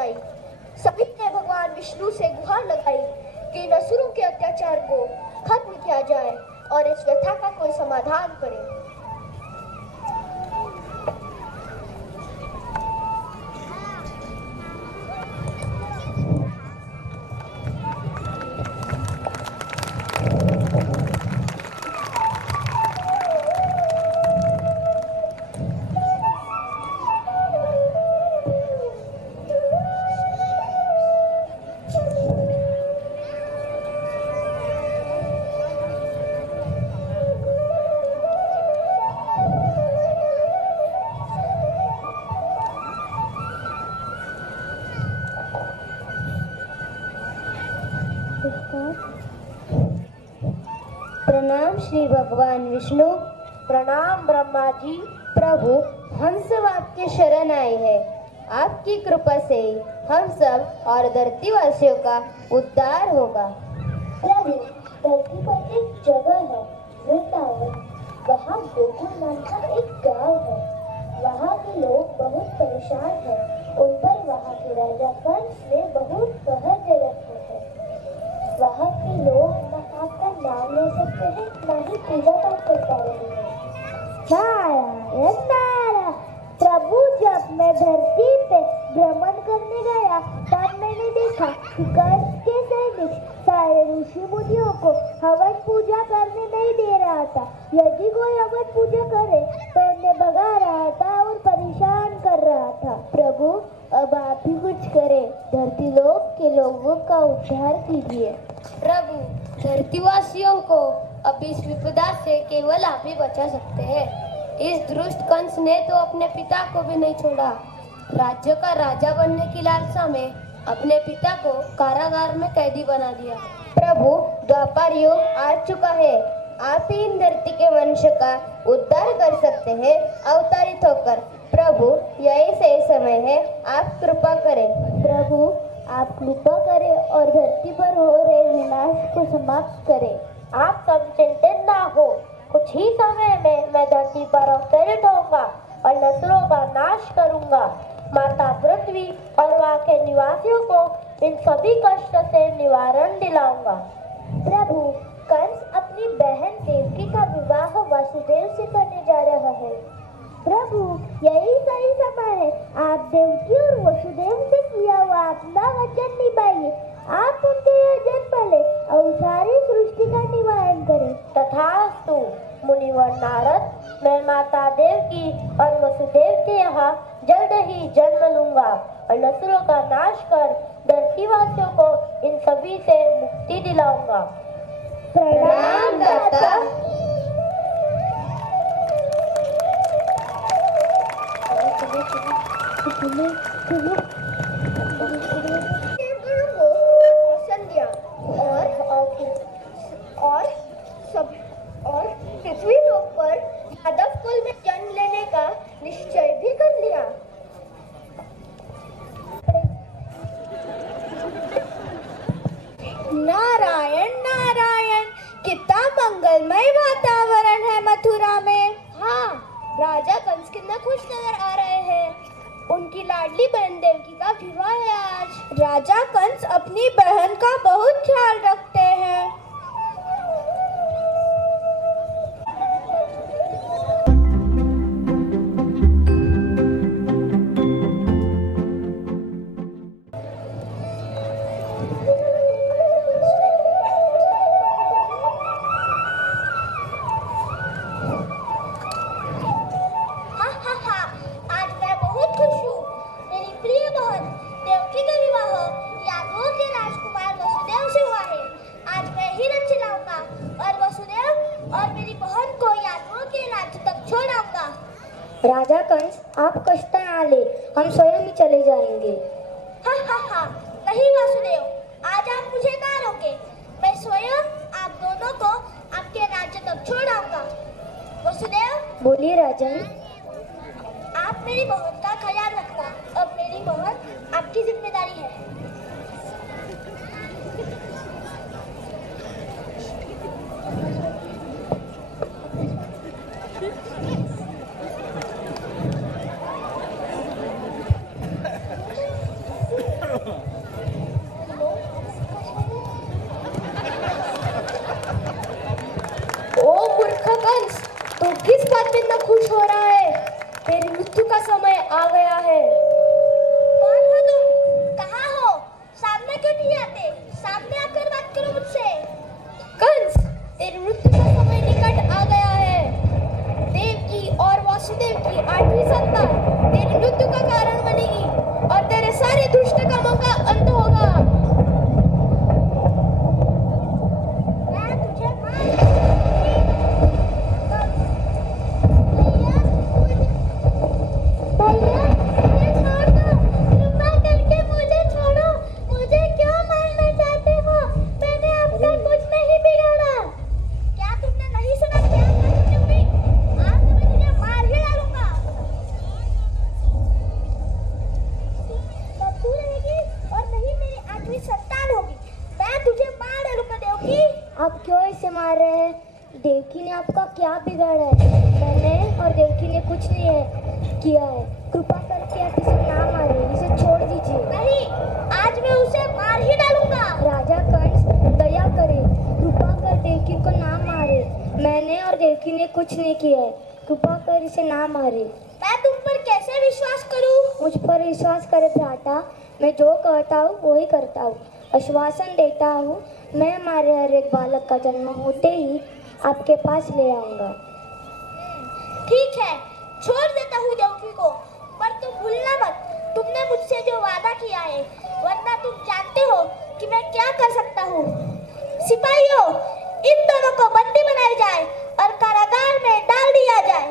बताई। सभी ने भगवान विष्णु से गुहार लगाई कि इन असुरों के अत्याचार को खत्म किया जाए और इस व्यथा का कोई समाधान करे। प्रणाम श्री भगवान विष्णु। प्रणाम ब्रह्मा जी। प्रभु, हम सब आपके शरण आए हैं। आपकी कृपा से हम सब और धरती वासियों का उद्धार होगा। प्रभु, धरती पर एक जगह है, वृंदावन। वहाँ गोकुल नाम का एक गांव है। वहाँ के लोग बहुत परेशान हैं। उन पर वहाँ के राजा कंस ने बहुत कहर दे रखे हैं। वहाँ के लोग न आपका नाम ले सकते हैं, न ही पूजा पाठ कर पा रहे हैं। नारायण नारायण। प्रभु, जब मैं धरती पे भ्रमण करने गया तब मैंने देखा कि कंस के सैनिक सारे ऋषि मुनियों को हवन पूजा करने नहीं दे रहा था। यदि कोई हवन पूजा करे तो उन्हें भगा रहा था और परेशान कर रहा था। प्रभु, अब आप ही कुछ करें। धरती लोक के लोगों का उद्धार कीजिए। प्रभु, धरतीवासियों को अब इस विपदा से केवल आप ही बचा सकते हैं। इस दुष्ट कंस ने तो अपने पिता को भी नहीं छोड़ा। राज्य का राजा बनने की लालसा में अपने पिता को कारागार में कैदी बना दिया। प्रभु, द्वापर युग आ चुका है। आप ही इन धरती के वंश का उद्धार कर सकते हैं अवतारित होकर। प्रभु, यही सही समय है, आप कृपा करें। प्रभु, आप कृपा करें और धरती पर हो रहे विनाश को समाप्त करें। आप सब चिंतित ना हो। कुछ ही समय में मैं धरती पर अवतरित होऊंगा और नस्लों का नाश करूंगा। माता पृथ्वी और वहाँ के निवासियों को इन सभी कष्ट से निवारण दिलाऊंगा। प्रभु, कंस अपनी बहन देवकी का विवाह वासुदेव से करने जा रहा है। प्रभु, यही सही समय है। आप देवकी और वसुदेव से किया हुआ अपना वचन निभाइए। आप उनके यजन पले और सारी सृष्टि का निवारण करें। तथास्तु। मुनिवर नारद, मैं माता देवकी और वसुदेव के यहाँ जल्द ही जन्म लूंगा और नस्लों का नाश कर धरतीवासियों को इन सभी से मुक्ति दिलाऊंगा। प्रणाम दाता। और पृथ्वी लोक पर यादव कुल में जन्म लेने का निश्चय भी कर लिया। नारायण नारायण, कितना मंगलमय वातावरण है मथुरा में। हाँ, राजा कंस कितना खुश नजर आ रहे हैं। उनकी लाडली बहन देवकी का विवाह है आज। राजा कंस अपनी बहन का बहुत ख्याल रखते हैं। राजा कंस, आप कष्ट न आले, हम स्वयं ही चले जाएंगे। नहीं वासुदेव, आज आप मुझे ना रोके। मैं स्वयं आप दोनों को आपके राज्य तक छोड़ आऊंगा। वसुदेव, बोलिए राजन। आप मेरी बहन का ख्याल रखना। अब मेरी बहन आपकी जिम्मेदारी है। कुछ हो रहा है। तेरी मृत्यु का समय आ गया है। कौन हो तुम? कहाँ हो? सामने क्यों नहीं आते? सामने आकर बात करो मुझसे। कंस, तेरी मृत्यु का समय निकट आ गया है। देवकी और वासुदेव की 8वीं संतान तेरी मृत्यु का कारण बनेगी और तेरे सारे दुष्ट कामों का अंत होगा। मैं तुझे मार दूंगी। भैया, मुझे छोड़ दो। कृपा करके मुझे छोड़ो। मुझे क्यों मारना चाहते हो? मैंने आपका कुछ नहीं बिगाड़ा। क्या तुमने नहीं सुना? क्या कहा तुमने? आज मैं तुझे मार ही डालूंगा। न तू रहेगी और नहीं मेरी 8वीं संतान होगी। मैं तुझे मार डालूंगा देवकी। आप क्यों इसे मार रहे हैं? देवकी ने आपका क्या बिगाड़ा है? मैंने और देवकी ने कुछ नहीं किया है। कृपा करके आप इसे ना मारे, इसे छोड़ दीजिए। नहीं, आज मैं उसे मार ही डालूंगा। राजा कंस, दया करे, कृपा कर देवकी को ना मारे। मैंने और देवकी ने कुछ नहीं किया है। कृपा कर इसे ना मारे। मैं तुम पर कैसे विश्वास करूं? मुझ पर विश्वास करे भ्राता, मैं जो कहता हूँ वो ही करता हूँ। आश्वासन देता हूँ, मैं हमारे हर एक बालक का जन्म होते ही आपके पास ले आऊंगा। ठीक है, छोड़ देता हूँ देवकी को, पर तुम भूलना मत, तुमने मुझसे जो वादा किया है, वरना तुम जानते हो कि मैं क्या कर सकता हूँ। सिपाहियों, इन दोनों को बंदी बनाया जाए और कारागार में डाल दिया जाए।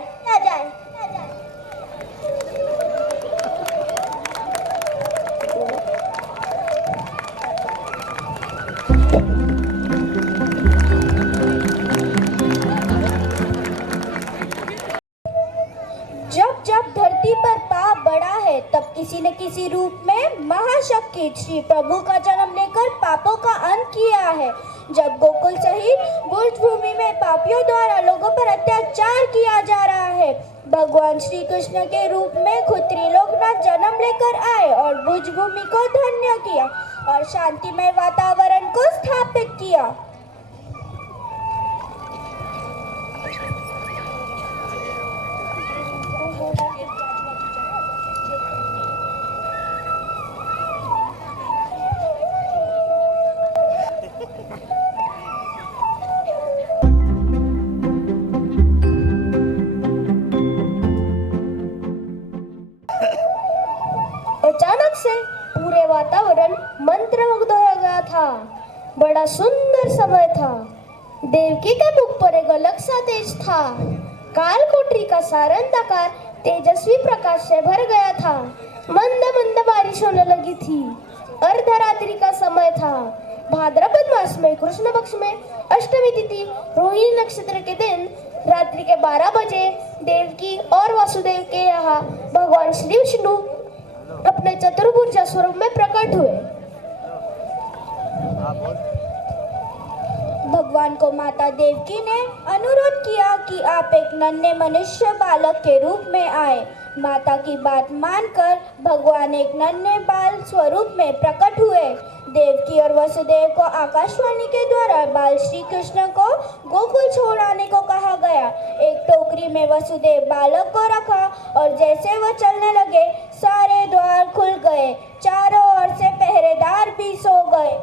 जब जब धरती पर पाप बढ़ा है, तब किसी न किसी रूप में महाशक्ति श्री प्रभु का जन्म लेकर पापों का अंत किया है। जब गोकुल सहित बुज भूमि में पापियों द्वारा लोगों पर अत्याचार किया जा रहा है, भगवान श्री कृष्ण के रूप में खुद त्रिलोकनाथ जन्म लेकर आए और बुज भूमि को धन्य किया और शांतिमय वातावरण को स्थापित किया। अचानक से पूरे वातावरण मंत्रमुग्ध हो गया था। बड़ा सुंदर समय था। देवकी के मुख पर एक अलग सा तेज था। काल कोठरी का सारा अंधकार तेजस्वी प्रकाश से भर गया था। मंद मंद बारिश होने लगी थी। अर्धरात्रि का समय था। भाद्रपद मास में कृष्ण पक्ष में अष्टमी तिथि रोहिणी नक्षत्र के दिन रात्रि के 12 बजे देवकी और वासुदेव के यहाँ भगवान श्री विष्णु अपने चतुर्भुज स्वरूप में प्रकट हुए। भगवान को माता देवकी ने अनुरोध किया कि आप एक नन्हे मनुष्य बालक के रूप में आए। माता की बात मानकर भगवान एक नन्हे बाल स्वरूप में प्रकट हुए। देवकी और वसुदेव को आकाशवाणी के द्वारा बाल श्री कृष्ण को गोकुल छोड़ आने को कहा गया। एक टोकरी में वसुदेव बालक को रखा और जैसे वह चलने लगे, सारे द्वार खुल गए। चारों ओर से पहरेदार भी सो गए।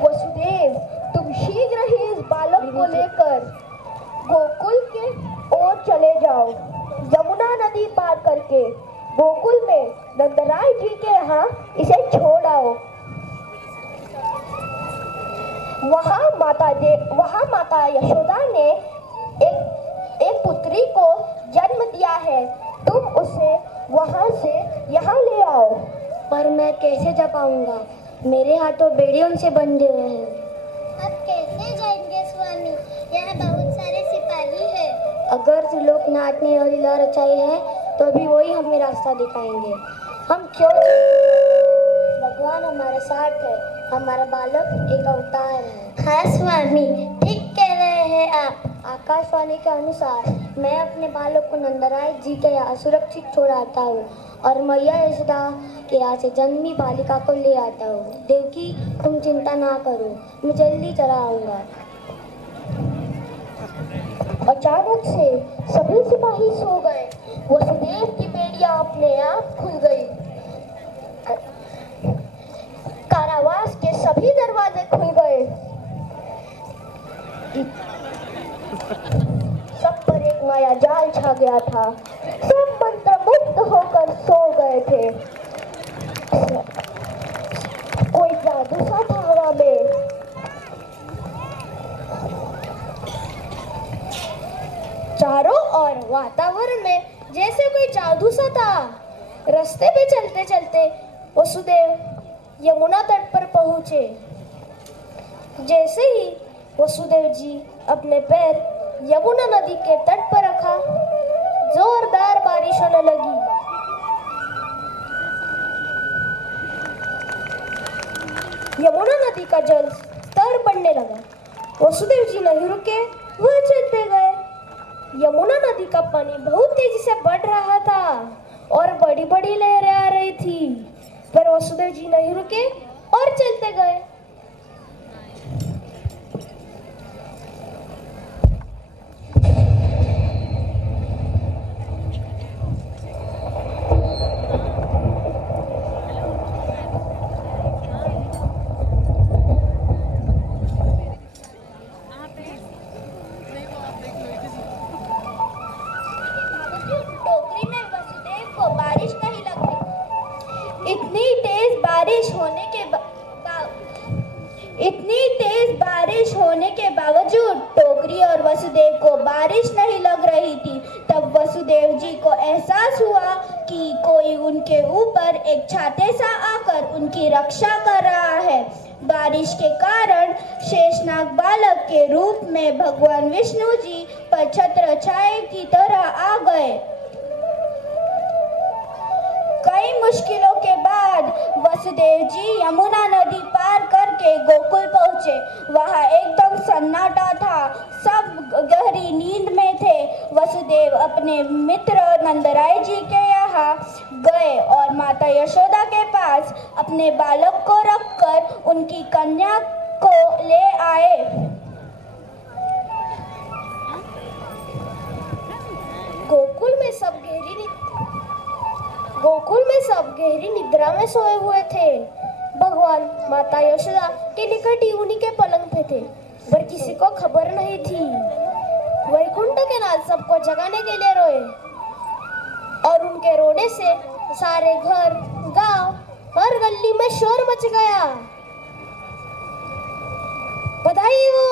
वसुदेव, तुम शीघ्र ही इस बालक को लेकर गोकुल के ओर चले जाओ। यमुना नदी पार करके गोकुल में नंदराय जी के यहाँ इसे छोड़ आओ। वहाँ माता यशोदा ने एक पुत्री को जन्म दिया है। तुम उसे वहाँ से यहाँ ले आओ। पर मैं कैसे जा पाऊंगा? मेरे हाथों बेड़ियों से बंधे हुए हैं। अब कैसे जाएंगे स्वामी? यहाँ बहुत सारे सिपाही हैं। अगर त्रिलोकनाथ ने यह लीला रचाई है तो भी वही हमें रास्ता दिखाएंगे। हम क्यों? भगवान हमारे साथ है। हमारा बालक एक अवतार है। हाँ स्वामी, ठीक कह रहे हैं आप। आकाशवाणी के अनुसार मैं अपने बालों को नंदराय जी के यहाँ सुरक्षित छोड़ आता हूँ और मैया यशोदा के यहाँ से जन्मी बालिका को ले आता हूँ। देवकी, तुम चिंता ना करो, मैं जल्दी चला आऊँगा। अचानक से सभी सिपाही सो गए। वसुदेव की बेड़ियां अपने आप खुल गई। कारावास के सभी दरवाजे खुल गए। सब पर एक नया जाल छा गया था। सब मंत्रमुग्ध होकर सो गए थे। कोई जादू सा था हवा में। चारों ओर वातावरण में जैसे कोई जादू सा था। रास्ते पे चलते चलते वसुदेव यमुना तट पर पहुंचे। जैसे ही वसुदेव जी अपने पैर यमुना नदी के तट पर रखा, जोरदार बारिश होने लगी। यमुना नदी का जल स्तर बढ़ने लगा। वसुदेव जी नहीं रुके, वह चलते गए। यमुना नदी का पानी बहुत तेजी से बढ़ रहा था और बड़ी बड़ी लहरें आ रही थी, पर वसुदेव जी नहीं रुके और चलते गए। टोकरी में वसुदेव को बारिश नहीं लग रही। इतनी तेज बारिश होने के बावजूद टोकरी और वसुदेव को बारिश नहीं लग रही थी। तब वसुदेव जी को एहसास हुआ कि कोई उनके ऊपर एक छाते सा आकर उनकी रक्षा कर रहा है। बारिश के कारण शेषनाग बालक के रूप में भगवान विष्णु जी पर छत्र छाया की तरह आ गए। कई मुश्किलों के बाद वसुदेव जी यमुना नदी पार करके गोकुल पहुंचे। वहां एकदम सन्नाटा था, सब गहरी नींद में थे। वसुदेव अपने मित्र नंदराय जी के यहाँ गए और माता यशोदा के पास अपने बालक को रखकर उनकी कन्या को ले आए। गोकुल में सब गहरी निद्रा में सोए हुए थे। भगवान माता यशोदा के निकट ही उन्हीं के पलंग पे थे, पर किसी को खबर नहीं थी। वैकुंठ के नाथ सबको जगाने के लिए रोए और उनके रोने से सारे घर, गांव, हर गली में शोर मच गया। बधाई हो,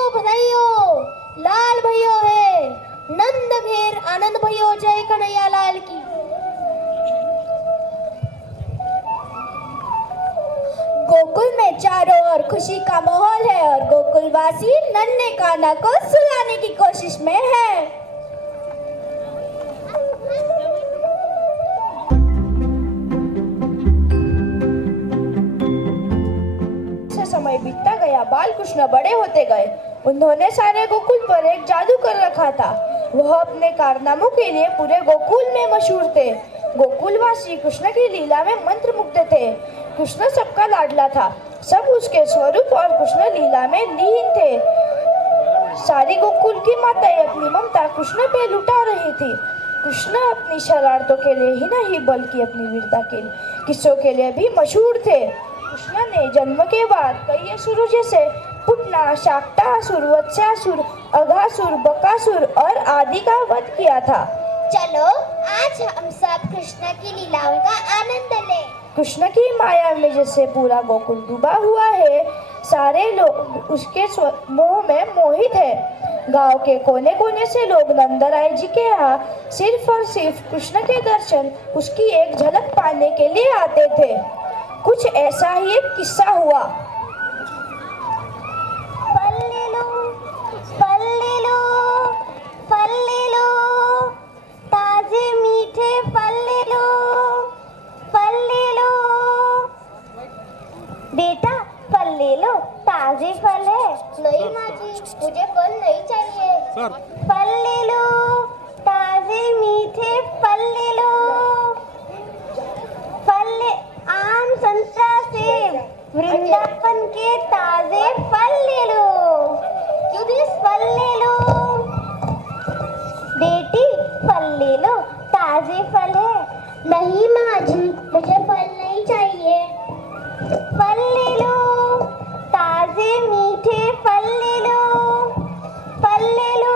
लाल भैया है, नंद घेर आनंद भैया, जय कन्हैया लाल की। गोकुल में चारों ओर खुशी का माहौल है और गोकुलवासी नन्हे कान्हा को सुलाने की कोशिश में है। समय बीतता गया, बाल कृष्ण बड़े होते गए। उन्होंने सारे गोकुल पर एक जादू कर रखा था। वह अपने कारनामों के लिए पूरे गोकुल में मशहूर थे। गोकुलवासी कृष्ण की लीला में मंत्रमुग्ध थे। कृष्ण सबका लाडला था, सब उसके स्वरूप और कृष्ण लीला में लीन थे। सारी गोकुल की माताएं अपनी ममता कृष्ण पे लुटा रही थी। कृष्ण अपनी शरारतों के लिए ही नहीं बल्कि अपनी वीरता के किस्सों के लिए भी मशहूर थे। कृष्ण ने जन्म के बाद कई असुरों जैसे पुतना, शाक्टासुर, वत्सासुर, अघासुर, बकासुर और आदि का वध किया था। चलो आज हम सब कृष्ण की लीलाओं का आनंद लें। कृष्ण की माया में जैसे पूरा गोकुल डूबा हुआ है, सारे लोग उसके मोह में मोहित है। गांव के कोने कोने से लोग नंदराय जी के यहाँ सिर्फ और सिर्फ कृष्ण के दर्शन, उसकी एक झलक पाने के लिए आते थे। कुछ ऐसा ही एक किस्सा हुआ। फल ले लो, ताजे मीठे फल ले लो, बेटा फल ले लो, ताजे फल है। नहीं माँ जी, मुझे फल नहीं चाहिए। फल ले लो, ताजे मीठे फल ले लो। फल ले, आम संतरा सेब, वृंदावन के ताजे फल ले लो। फल ले लो बेटी, फल ले लो, ताजे फल है। नहीं माँ जी, मुझे फल नहीं चाहिए। फल ले लो, ताजे मीठे फल ले लो। फल ले लो,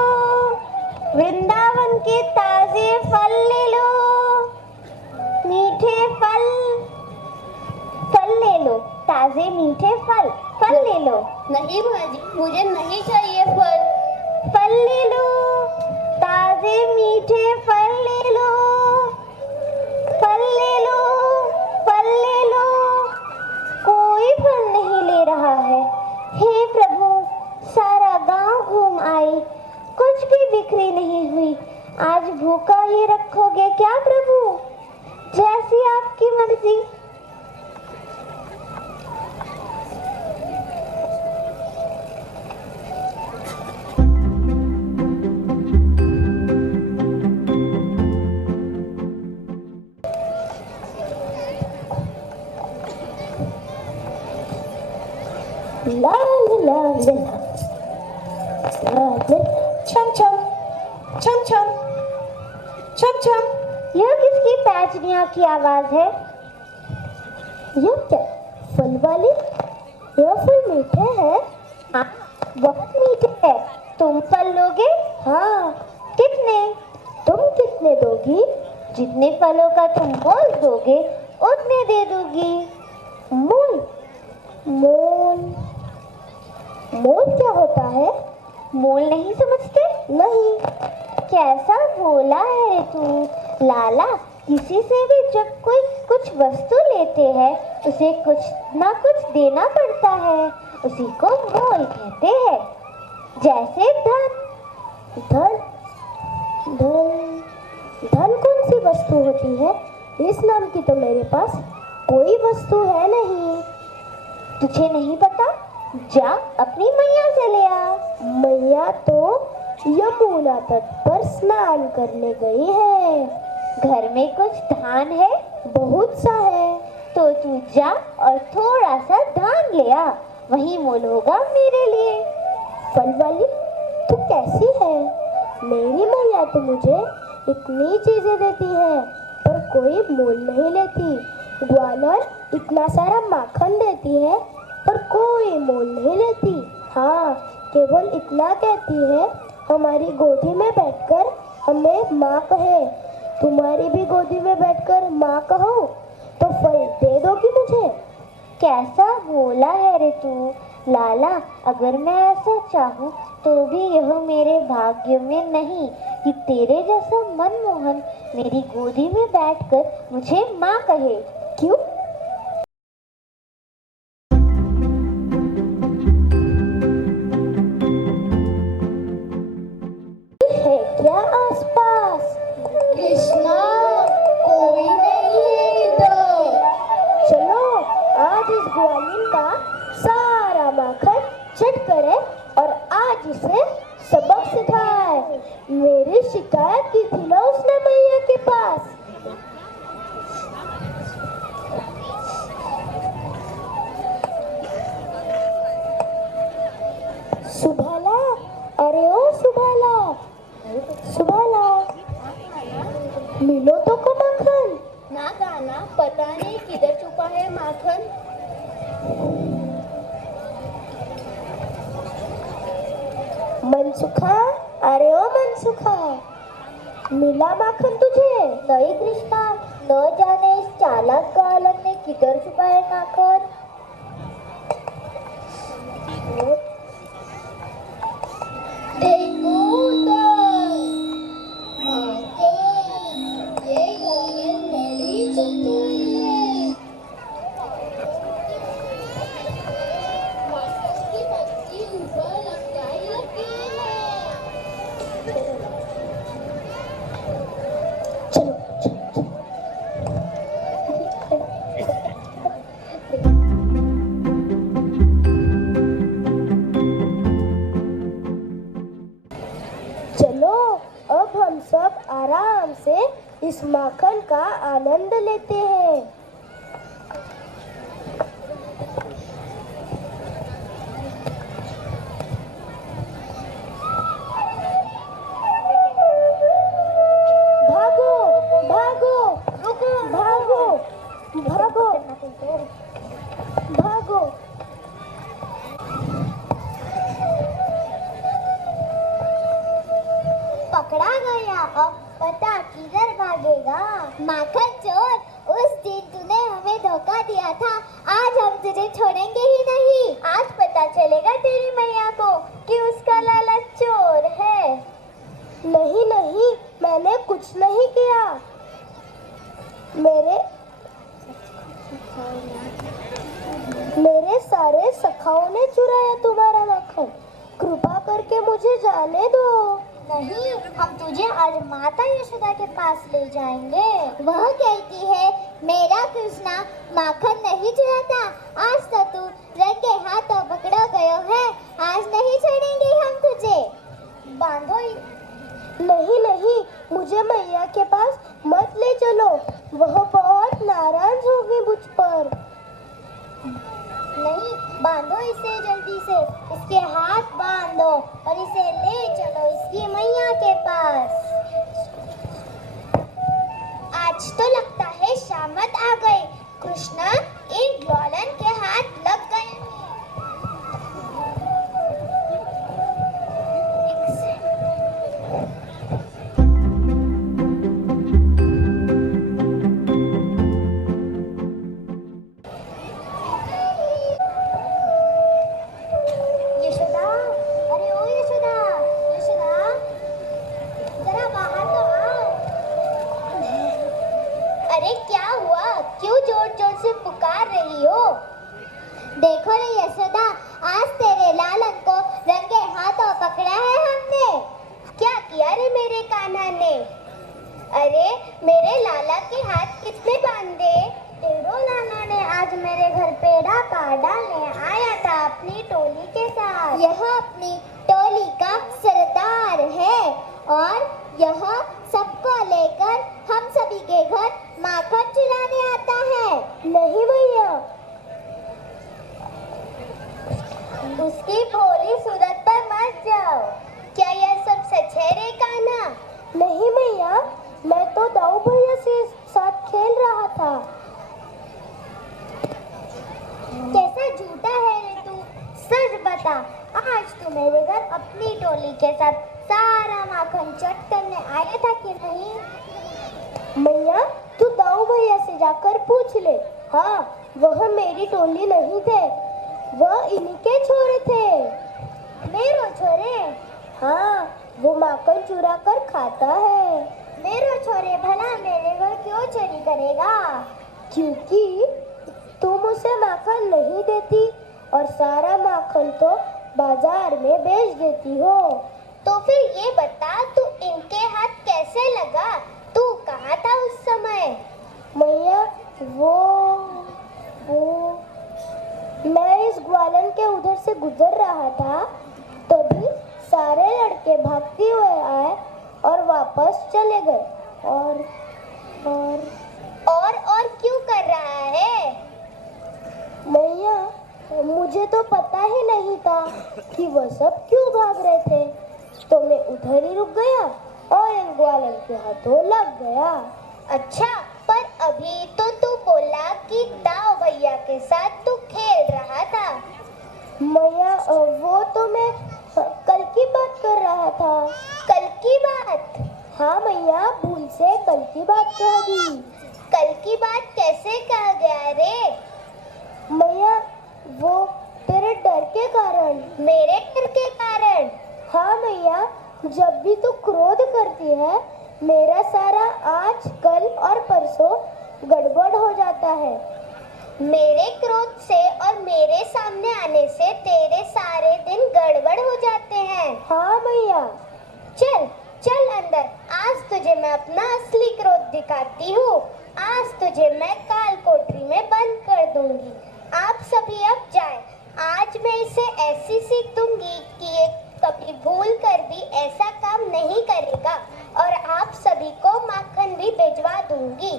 वृंदावन के ताजे फल ले लो। मीठे फल, फल ले लो, ताजे मीठे फल, फल ले लो। नहीं माँ जी, मुझे नहीं चाहिए फल। फल ले लो, ताजे मीठे फल ले लो। फल ले लो, फल ले लो। कोई फल नहीं ले रहा है। हे प्रभु, सारा गांव घूम आई, कुछ भी बिक्री नहीं हुई। आज भूखा ही रखोगे क्या प्रभु? जैसी आपकी मर्जी। ला ला ला ला, छम छम छम छम छम छम। यह किसकी पैचनिया की आवाज है? यह क्या फल वाली? यह फल मीठे हैं। हाँ, बहुत मीठे हैं। तुम फल लोगे? हाँ। कितने? तुम कितने दोगी? जितने फलों का तुम मोल दोगे उतने दे दूंगी। मोल? मोल? मोल क्या होता है? मोल नहीं समझते? नहीं। कैसा भोला है रे तू लाला। किसी से भी जब कोई कुछ वस्तु लेते हैं उसे कुछ ना कुछ देना पड़ता है, उसी को मोल कहते हैं। जैसे धन। धन? धन? धन कौन सी वस्तु होती है? इस नाम की तो मेरे पास कोई वस्तु है नहीं। तुझे नहीं पता? जा अपनी मैया से ले आ। मैया तो यमुना तट पर स्नान करने गई है। घर में कुछ धान है? बहुत सा है। तो तू जा और थोड़ा सा धान ले आ, वही मोल होगा मेरे लिए। फल वाली, तू कैसी है? मेरी मैया तो मुझे इतनी चीजें देती है पर कोई मोल नहीं लेती। ग्वालर इतना सारा माखन देती है पर कोई मोल नहीं लेती। हाँ, केवल इतना कहती है, हमारी गोदी में बैठकर हमें माँ कहे। तुम्हारी भी गोदी में बैठकर माँ कहो तो फल दे दोगी मुझे? कैसा भोला है रे तू लाला। अगर मैं ऐसा चाहूँ तो भी यह मेरे भाग्य में नहीं कि तेरे जैसा मनमोहन मेरी गोदी में बैठकर मुझे माँ कहे। क्यों? है क्या आसपास? कृष्णा, कोई नहीं है इधर। चलो आज इस ग्वालिन का सारा माखन चट करे और आज इसे सबक सिखाए। मेरी शिकायत की थी ना उसने मैया के पास। सुभाला, अरे ओ सुभाला, सुभाला, मिलो तो को माखन। ना गाना, पता नहीं किधर छुपा है माखन। मनसुखा, अरे ओ मनसुखा, मिला माखन तुझे? नहीं कृष्णा, न जाने इस चालाक गालन ने किधर छुपाया माखन। देखो उधर, माखन, ये गालन बड़ी चतुर है। माखन की पत्ती ऊपर लटकाई रखी है। चलो, चलो, चलो। अब हम सब आराम से इस माखन का आनंद लेते हैं। भागो भागो भागो भागो भागो। पकड़ा गया, अब पता किधर भागेगा। माखन चोर, उस दिन तूने हमें धोखा दिया था, आज हम तुझे छोड़ेंगे ही नहीं। आज पता चलेगा तेरी मैया को कि उसका लाला चोर है। नहीं नहीं, मैंने कुछ नहीं किया। मेरे सारे सखाओं ने चुराया तुम्हारा माखन। कृपा करके मुझे जाने दो। नहीं, हम तुझे आज माता यशोदा के पास ले जाएंगे। वह कहती है मेरा कृष्णा माखन नहीं चुराता। आज तो तू रंगे हाथों पकड़ा गयो है, आज नहीं छोड़ेंगे हम तुझे। बांधो नहीं नहीं, मुझे मैया के पास मत ले चलो, वह बहुत नाराज होगी मुझ पर। नहीं, बांधो इसे जल्दी से, इसके हाथ बांधो और इसे ले चलो इसकी मैया के पास। आज तो लगता है शामत आ गई। कृष्णा, इन ग्वालन के हाथ लग गए हैं। यशोदा, अरे ओ यशोदा, यशोदा, जरा बाहर तो आओ। अरे क्या हुआ, क्यों जोर जोर से पुकार रही हो? देखो रे यशोदा, आज तेरे लालन को रंगे हाथों पकड़ा है हमने। क्या किया रे मेरे कान्हा ने? अरे मेरे लाला के हाथ किसने बांधे? तेरो लाला ने आज मेरे घर पे डाका डालने आया था अपनी टोली के साथ। यह अपनी टोली का सरदार है और यह सबको लेकर हम सभी के घर माखन चुराने आता है। नहीं भैया, उसकी भोली सूरत पर मत जाओ। क्या यह सब सच है रे कान्हा? नहीं भैया, मैं तो दाऊ भैया से साथ खेल रहा था। कैसा झूठा है रे तू, सच बता। आज तू मेरे घर अपनी टोली के साथ सारा माखन चट करने आया था कि नहीं? मैया, तू दाऊ भैया से जाकर पूछ ले। हाँ, वह मेरी टोली नहीं थे, वह इन्हीं के छोरे थे। मेरो छोरे? हाँ, वो माखन चुरा कर खाता है। मेरो छोरे भला मेरे घर क्यों चोरी करेगा? क्योंकि तुम उसे माखन नहीं देती और सारा माखन तो बाजार में बेच देती हो। तो फिर ये बता, तू इनके हाथ कैसे लगा? तू कहाँ था उस समय? मैया, वो मैं इस ग्वालन के उधर से गुजर रहा था, तभी सारे लड़के भागते हुए आए और वापस चले गए। और क्यों कर रहा है? मैया, मुझे तो पता ही नहीं था कि वह सब क्यों भाग रहे थे, तो मैं उधर ही रुक गया और इन ग्वालन के हाथों लग गया। अच्छा, पर अभी तो तू बोला कि दाऊ भैया के साथ तू खेल रहा था। मैया, वो तो मैं कल की बात कर रहा था। कल की बात? हाँ मैया, भूल से कल की बात कह दी। कल की बात कैसे कह गया रे? मैया, वो तेरे डर के कारण। मेरे डर के कारण? हाँ मैया, जब भी तू क्रोध करती है, मेरा सारा आज, कल और परसों गड़बड़ हो जाता है। मेरे क्रोध से और मेरे सामने आने से तेरे सारे दिन गड़बड़ हो जाते हैं। हाँ मैया। चल चल अंदर, आज तुझे मैं अपना असली क्रोध दिखाती हूँ। आज तुझे मैं काल कोठरी में बंद कर दूंगी। आप सभी अब जाएं। आज मैं इसे ऐसी सीख दूंगी कि ये कभी भूल कर भी ऐसा काम नहीं करेगा। करूंगी।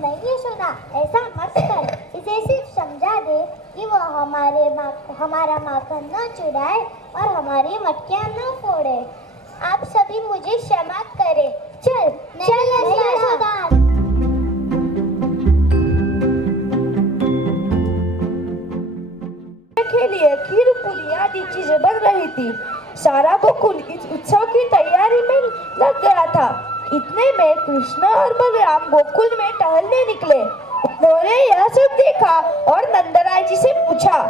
नहीं यशोदा, ऐसा मत कर। इसे सिर्फ समझा दे कि वो हमारा माखन न चुराए और हमारी मटकियां न फोड़े। आप सभी मुझे क्षमा करें। चल चल यशोदा। के लिए खीर पूरी आदि चीजें बन रही थी। सारा गोकुल इस उत्सव की तैयारी में लग गया था। इतने में कृष्ण और बलराम गोकुल में टहलने निकले। उन्होंने यह सब देखा और नंदराय जी से पूछा,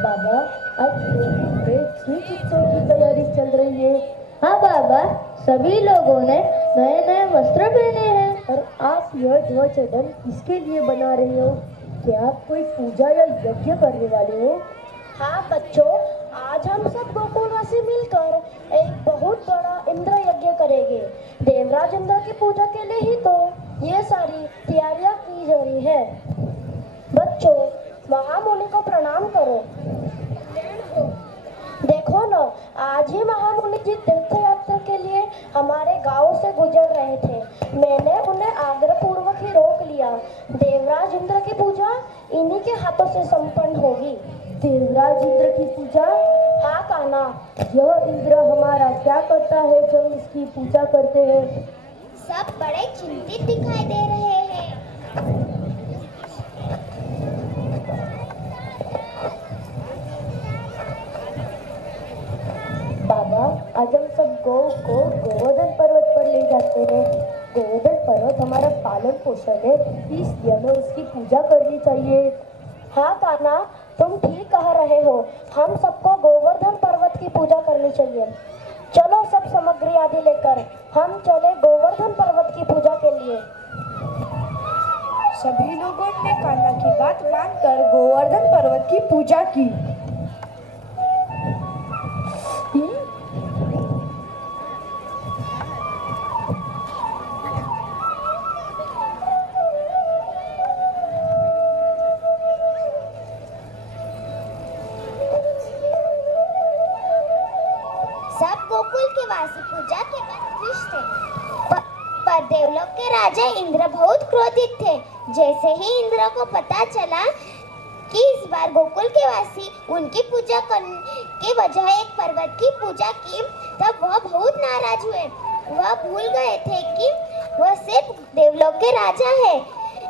बाबा, आज ठीक उत्सव की तैयारी चल रही है। हाँ बाबा, सभी लोगों ने नए नए वस्त्र पहने हैं। और आप यह ध्वजदंड किसके लिए बना रहे हो? क्या आप कोई पूजा या यज्ञ करने वाले हो? हाँ बच्चों, आज हम सब गोकुलवासी मिलकर एक बहुत बड़ा इंद्र यज्ञ करेंगे। देवराज इंद्र की पूजा के लिए ही तो ये सारी तैयारियां की जा रही है। बच्चों, महामुनि को प्रणाम करो। देखो ना, आज ही महामुनि जी तीर्थ यात्रा के लिए हमारे गांव से गुजर रहे थे। मैंने उन्हें आग्रह पूर्वक ही रोक लिया। देवराज इंद्र की पूजा इन्हीं के हाथों से संपन्न होगी। देवराज इंद्र की पूजा? हाँ कान्हा, यह इंद्र हमारा क्या करता है जो इसकी पूजा करते हैं? सब बड़े चिंतित दिखाई दे रहे हैं। बाबा, आज हम सब गौ को गोवर्धन पर्वत पर ले जाते हैं। गोवर्धन पर्वत हमारा पालन पोषण है, इसलिए हमें उसकी पूजा करनी चाहिए। हाँ कान्हा, तुम ठीक कह रहे हो। हम सबको गोवर्धन पर्वत की पूजा करनी चाहिए। चलो सब सामग्री आदि लेकर हम चले गोवर्धन पर्वत की पूजा के लिए। सभी लोगों ने कान्हा की बात मानकर गोवर्धन पर्वत की पूजा की। सब गोकुल के वासी पूजा के बाद खुश थे। पर देवलोक के राजा इंद्र बहुत क्रोधित थे। जैसे ही इंद्र को पता चला कि इस बार गोकुल के वासी उनकी पूजा करने के बजाय एक पर्वत की पूजा की, तब वह बहुत नाराज हुए। वह भूल गए थे कि वह सिर्फ देवलोक के राजा है।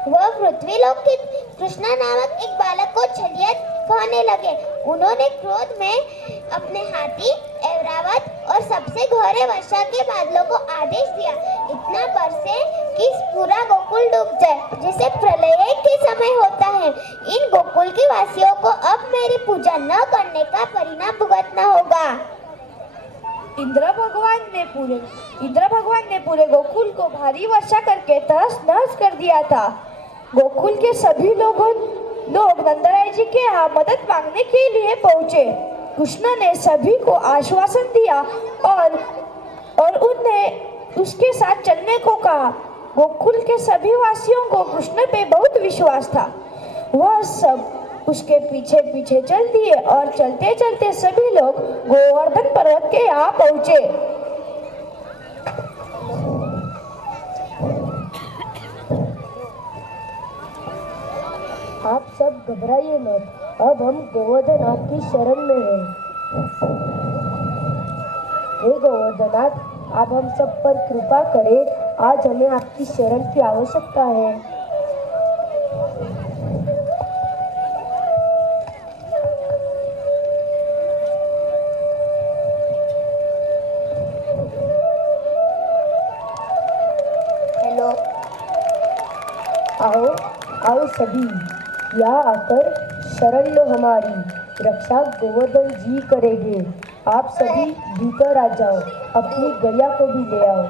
वह पृथ्वीलोक के कृष्णा नामक एक बालक को छलिया कहने लगे। उन्होंने क्रोध में अपने हाथी, ऐरावत और सबसे घोड़े वर्षा के बादलों को आदेश दिया, इतना बरसे कि पूरा गोकुल डूब जाए, जिसे प्रलय के समय होता है। इन गोकुल के वासियों को अब मेरी पूजा न करने का परिणाम भुगतना होगा। इंद्र भगवान ने पूरे गोकुल को भारी वर्षा करके तहस नहस कर दिया था। गोकुल के सभी लोग नंदराय जी के यहाँ मदद मांगने के लिए पहुँचे। कृष्ण ने सभी को आश्वासन दिया और उन्हें उसके साथ चलने को कहा। गोकुल के सभी वासियों को कृष्ण पे बहुत विश्वास था। वह सब उसके पीछे पीछे चल दिए और चलते चलते सभी लोग गोवर्धन पर्वत के यहाँ पहुँचे। आप सब घबराइए मत, अब हम गोवर्धननाथ की शरण में हैं। हे गोवर्धननाथ, आप हम सब पर कृपा करें आज हमें आपकी शरण की आवश्यकता है। हेलो। आओ आओ सभी, यहाँ आकर शरण लो हमारी, रक्षा गोवर्धन जी करेंगे। आप सभी भीतर आ जाओ, अपनी गैया को भी ले आओ।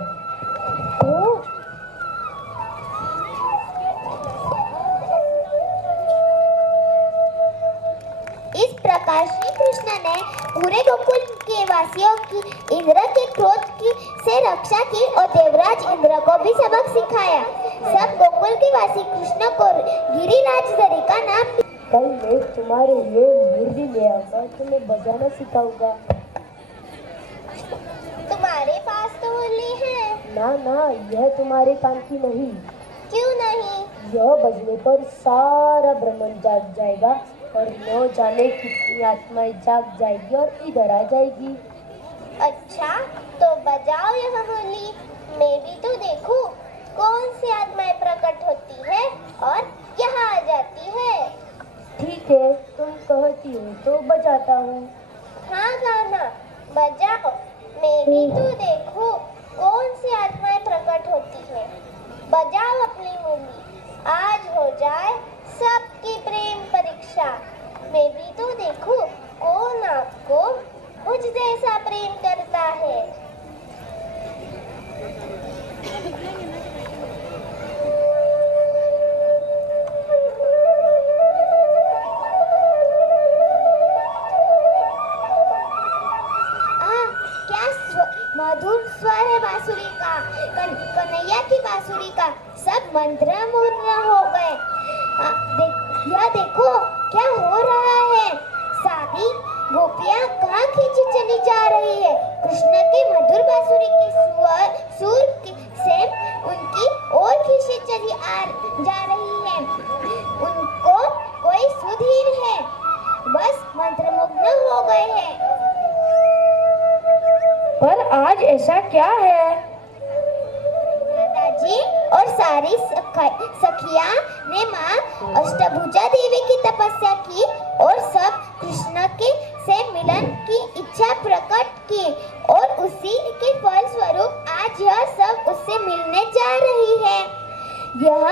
इस प्रकार श्री कृष्ण ने पूरे गोकुल के वासियों की इंद्र के क्रोध की से रक्षा की और देवराज इंद्र को भी सबक सिखाया। सब गोकुल के वासी कृष्ण को गिरिराज धरी का नाम दिया। कल मैं तुम्हारे लिए मुरली ले आऊंगा, तुम्हें बजाना सिखाऊंगा। तुम्हारे पास तो मुरली है। ना ना, यह तुम्हारे काम की नहीं। क्यों नहीं? यह बजने पर सारा ब्रह्मांड जाग जाएगा और न जाने कितनी आत्माएं जाग जाएगी और इधर आ जाएगी। अच्छा, तो बजाओ यह मुरली, मैं भी तो देखूं कौन सी आत्माएं प्रकट होती है और यहाँ आ जाती है। ठीक है, तुम कहती हो तो बजाता हूँ। हाँ गाना बजाओ, मैं भी तो देखूं कौन सी आत्माएं प्रकट होती है। बजाओ अपनी मुरली, आज हो जाए सबकी प्रेम परीक्षा। मैं भी तो देखूं कौन आपको मुझ जैसा प्रेम करता है। मधुर स्वर है बांसुरी का, कन्हैया की बांसुरी का। सब मंत्रमुग्ध हो गए। यह देखो क्या हो रहा है। सारी गोपियां कहाँ खींची चली जा रही है। कृष्ण की मधुर बांसुरी की सुर से उनकी और खींची चली जा रही है। उनको कोई सुधीर है, बस मंत्रमुग्ध हो गए हैं। पर आज ऐसा क्या है? दादाजी और सारी सखियां ने माँ अष्टभुजा देवी की तपस्या की और सब कृष्ण के से मिलन की इच्छा प्रकट की और उसी के फल स्वरूप आज यह सब उससे मिलने जा रही है। यह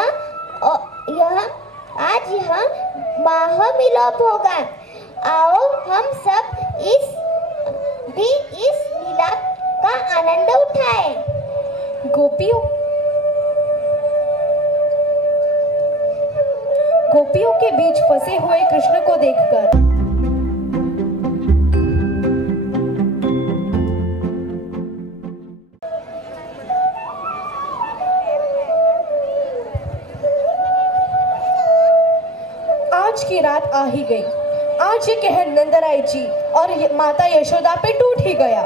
महामिलाप होगा। आओ हम सब इस लीला का आनंद उठाएं। गोपियों के बीच फंसे हुए कृष्ण को देखकर आज की रात आ ही गई। आज ये कहर नंदराय जी और माता यशोदा पे टूट ही गया।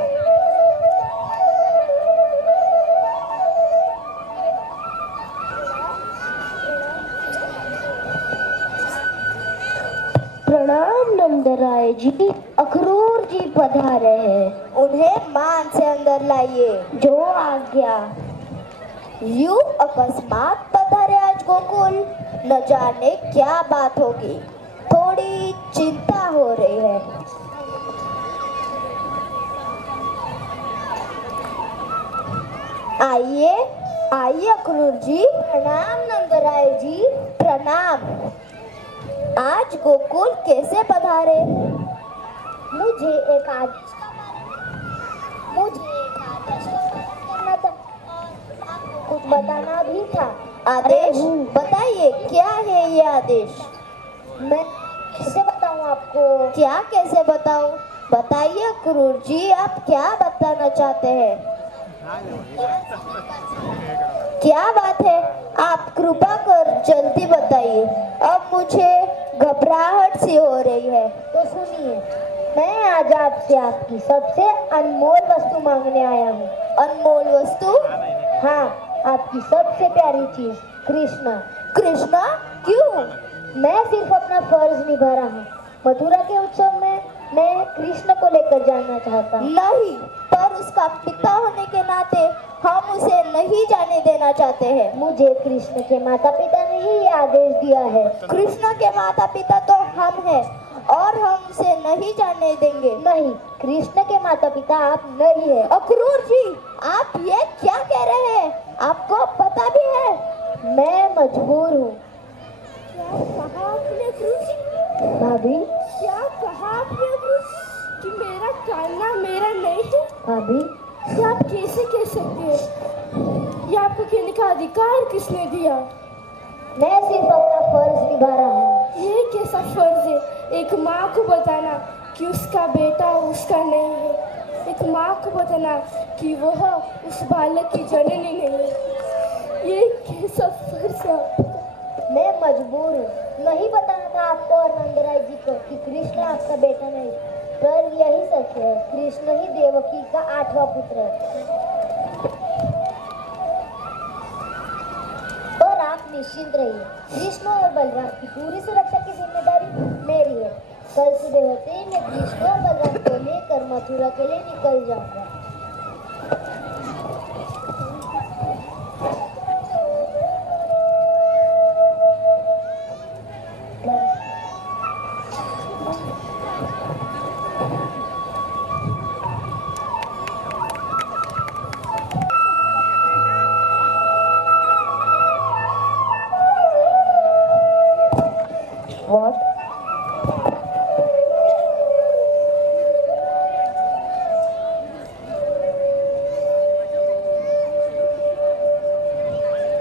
प्रणाम नंदराय जी, अखरूर जी पधारे हैं। उन्हें मान से अंदर लाइए। जो आज्ञा। यूं अकस्मात पधारे आज गोकुल, न जाने क्या बात होगी। थोड़ी चिंता हो रही है। आइए आइए अक्रूर जी। प्रणाम नंदराय जी। प्रणाम। आज गोकुल कैसे पधारे? मुझे एक आदेश करना था, कुछ बताना भी था। आदेश बताइए, क्या है ये आदेश? मैं कैसे बताऊं आपको? क्या कैसे बताऊं? बताइए अक्रूर जी, आप क्या बताना चाहते हैं? क्या बात है? आप कृपा कर जल्दी बताइए, अब मुझे घबराहट सी हो रही है। तो सुनिए, मैं आज आपसे आपकी सबसे अनमोल वस्तु मांगने आया हूँ। अनमोल वस्तु? हाँ, आपकी सबसे प्यारी चीज, कृष्णा। कृष्णा? क्यों? मैं सिर्फ अपना फर्ज निभा रहा हूँ। मथुरा के उत्सव में मैं कृष्ण को लेकर जाना चाहता हूँ। नहीं, पर उसका पिता होने के नाते हम उसे नहीं जाने देना जाते हैं। मुझे कृष्ण के माता पिता ने ही ये आदेश दिया है। कृष्ण के माता पिता तो हम हैं और हम उसे नहीं जाने देंगे। नहीं, कृष्ण के माता पिता आप नहीं है। अक्रूर जी, आप ये क्या कह रहे हैं? आपको पता भी है मैं मजबूर हूँ। क्या कहा आपने कृष्ण? भाभी, क्या कहा आपने कृष्ण कि मेरा कान्हा मेरा नहीं है? भाभी, ये आप कैसे कह सकते हैं? ये आपको कहने का अधिकार किसने दिया? मैं सिर्फ अपना फर्ज निभा रहा हूँ। ये कैसा फर्ज है एक माँ को बताना कि उसका बेटा उसका नहीं है, एक माँ को बताना कि वह उस बालक की जननी नहीं है। ये कैसा फर्ज है आपका? मैं मजबूर हूँ। नहीं बताना था आपको और नंदराय जी को कि कृष्ण आपका बेटा नहीं, पर यही सच है, कृष्ण ही देवकी का 8वां पुत्र है। पर आप निश्चिंत रहिए, कृष्ण और बलराम की पूरी सुरक्षा की जिम्मेदारी मेरी है। कल सुबह होते ही मैं कृष्ण और बलराम को लेकर मथुरा के लिए निकल जाऊंगा। What?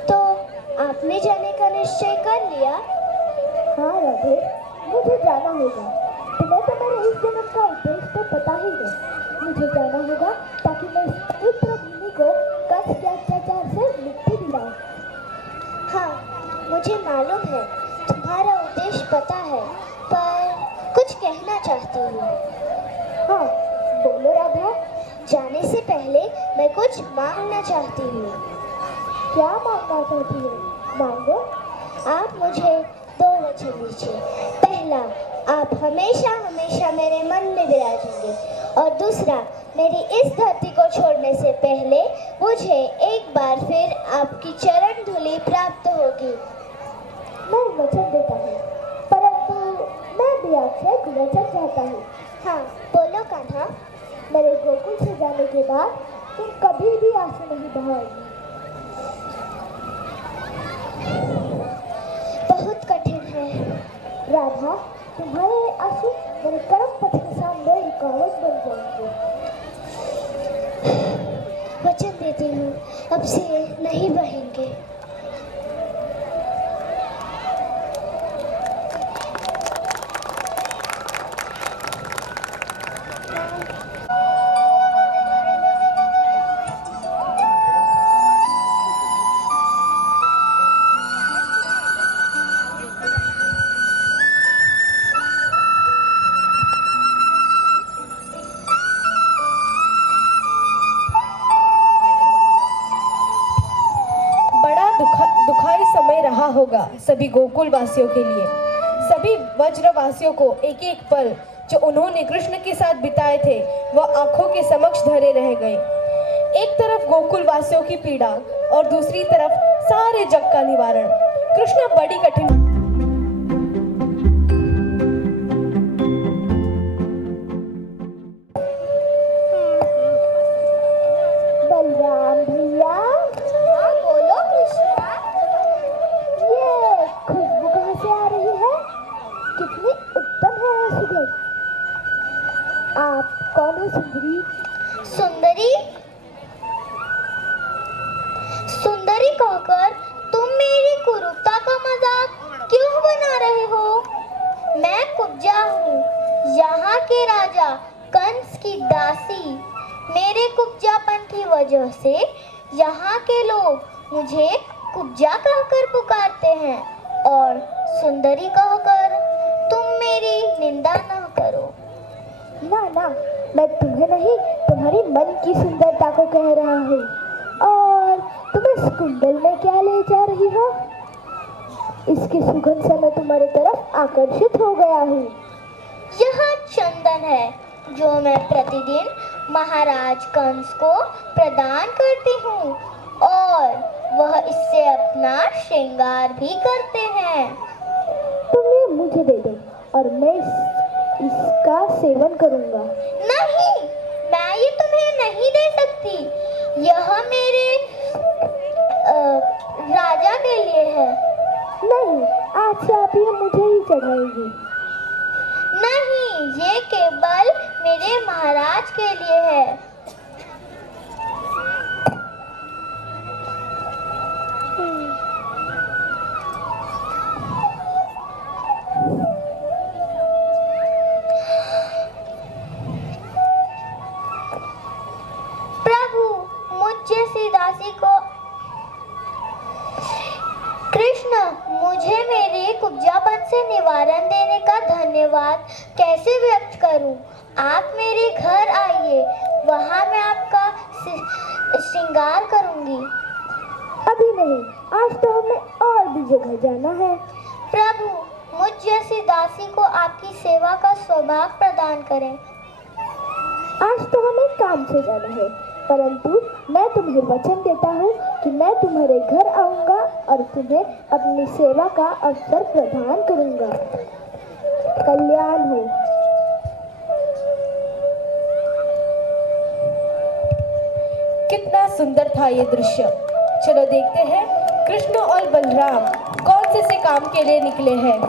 तो आपने जाने का निश्चय कर लिया? हाँ राधे, मुझे जाना होगा। तुम्हें तो मेरे इस जन्म का उद्देश्य तो पता ही है। मुझे जाना होगा ताकि मैं इस पवित्र भूमि को कंस के अत्याचार से मुक्ति दिलाऊं। हाँ, मुझे मालूम है, तुम्हारा उद्देश्य पता है, पर कुछ कहना चाहती हूँ। हाँ, बोलो राधा। जाने से पहले मैं कुछ मांगना चाहती हूँ। क्या मांगना चाहती हो? मांगो। आप मुझे 2 वचन दीजिए। पहला, आप हमेशा हमेशा मेरे मन में विराजेंगे, और दूसरा, मेरी इस धरती को छोड़ने से पहले मुझे एक बार फिर आपकी चरण धूलि प्राप्त होगी। मैं वचन देता हूँ, परंतु मैं भी आपसे एक वचन चाहता हूँ। हाँ, बोलो कान्हा। मेरे गोकुल से जाने के बाद तुम कभी भी आंसू नहीं बहाओगी। बहुत कठिन है। राधा, तुम्हारे आंसू मेरे कर्म पथ के सामने रुकावट बन जाएंगे। वचन देती हूँ, अब से नहीं बहेंगे। दुखाई समय रहा होगा सभी गोकुल वासियों के लिए। सभी व्रजवासियों को एक एक पल जो उन्होंने कृष्ण के साथ बिताए थे वह आंखों के समक्ष धरे रह गए। एक तरफ गोकुल वासियों की पीड़ा और दूसरी तरफ सारे जग का निवारण। कृष्ण बड़ी कठिन बलराम भैया। हाँ, बोलो कृष्णा। ये खुशबू कहाँ से आ रही है? कितनी उत्तम है ये सुगंध। आप कौन हो सुंदरी? सुंदरी? सुंदरी कहकर तुम मेरी कुरूपता का मजाक क्यों बना रहे हो? मैं कुब्जा हूँ, यहाँ के राजा कंस की दासी। मेरे कुब्जापन की वजह से यहाँ के लोग मुझे कुब्जा कहकर पुकारते हैं, और सुंदरी कहकर तुम मेरी निंदा न करो। ना ना, मैं तुम्हें नहीं, तुम्हारी मन की सुंदरता को कह रहा हूँ। और तुम इस कुंडल में क्या ले जा रही हो? इसकी सुगंध से मैं तुम्हारी तरफ आकर्षित हो गया हूँ। यह चंदन है जो मैं प्रतिदिन महाराज कंस को प्रदान करती हूँ, और वह इस अपना श्रृंगार भी करते हैं। तुम ये मुझे दे दो और मैं इसका सेवन करूंगा। नहीं, मैं ये तुम्हें नहीं दे सकती। यह मेरे राजा के लिए है। नहीं, आज से आप ये मुझे ही चढ़ाएंगी। नहीं, ये केवल मेरे महाराज के लिए है। प्रभु, मुझ जैसी दासी को कृष्ण, मुझे मेरे कुब्जापन से निवारण देने का धन्यवाद कैसे व्यक्त करूं? आप मेरे घर आइए, वहां मैं आपका श्रृंगार करूंगी। अभी नहीं, आज तो हमें और भी जगह जाना है। प्रभु, मुझ जैसी दासी को आपकी सेवा का सौभाग्य प्रदान करें। आज तो हमें काम से जाना है, परंतु मैं तुम्हें वचन देता हूँ कि मैं तुम्हारे घर आऊंगा और तुम्हें अपनी सेवा का अवसर प्रदान करूंगा। कल्याण हो। कितना सुंदर था ये दृश्य। चलो देखते हैं कृष्ण और बलराम कौन से काम के लिए निकले हैं।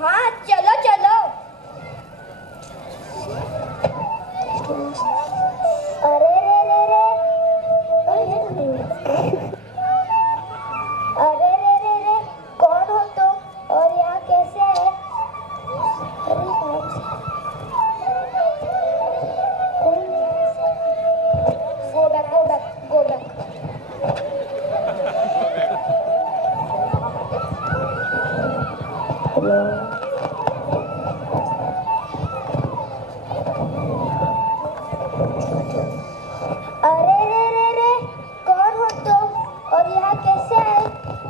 हाँ चलो चलो। अरे रे रे रे, अरे रे रे रे, कौन हो तुम और यहाँ कैसे है? अरे बाप रे। Go back, go back, go back. अरे रे रे रे, कौन हो तुम और यहाँ कैसे आए?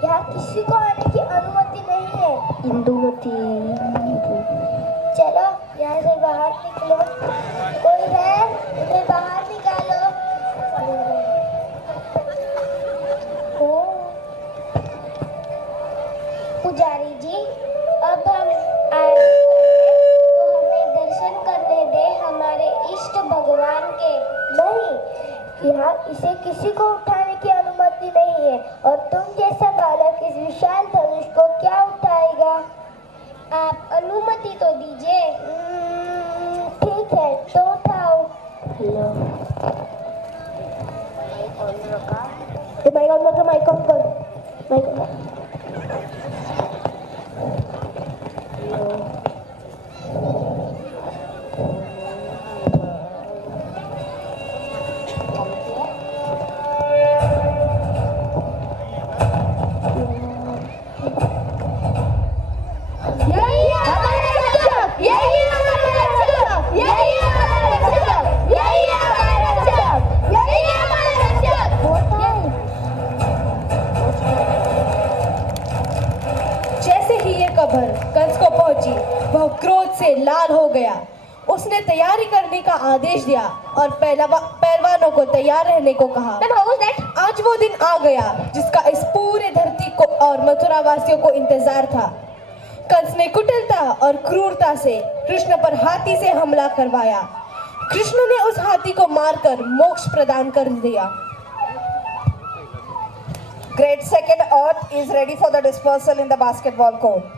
यहाँ किसी को आने की अनुमति नहीं है। इंदुमती। चलो यहाँ से बाहर निकलो। कोई है? इन्हें बाहर निकालो। ओ, पुजारी जी, अब हम आए तो हमें दर्शन करने दे हमारे इष्ट भगवान के। नहीं, यहाँ इसे किसी को उठाने की अनुमति नहीं है और तुम जैसा बालक इस विशाल धनुष को क्या उठाएगा? आप अनुमति तो दीजिए। ठीक है, तो उठाओ। माइक ऑन कर, माइक ऑन कर, माइक ऑन। कंस को पहुंची, वह क्रोध से लाल हो गया। उसने तैयारी करने का आदेश दिया और पहलवानों को तैयार रहने को कहा। आज वो दिन आ गया जिसका इस पूरे धरती को और मथुरा वासियों को इंतजार था। कंस ने कुटिलता और क्रूरता से कृष्ण पर हाथी से हमला करवाया। कृष्ण ने उस हाथी को मारकर मोक्ष प्रदान कर दिया। Grade 2nd Earth is ready for the dispersal in the basketball court.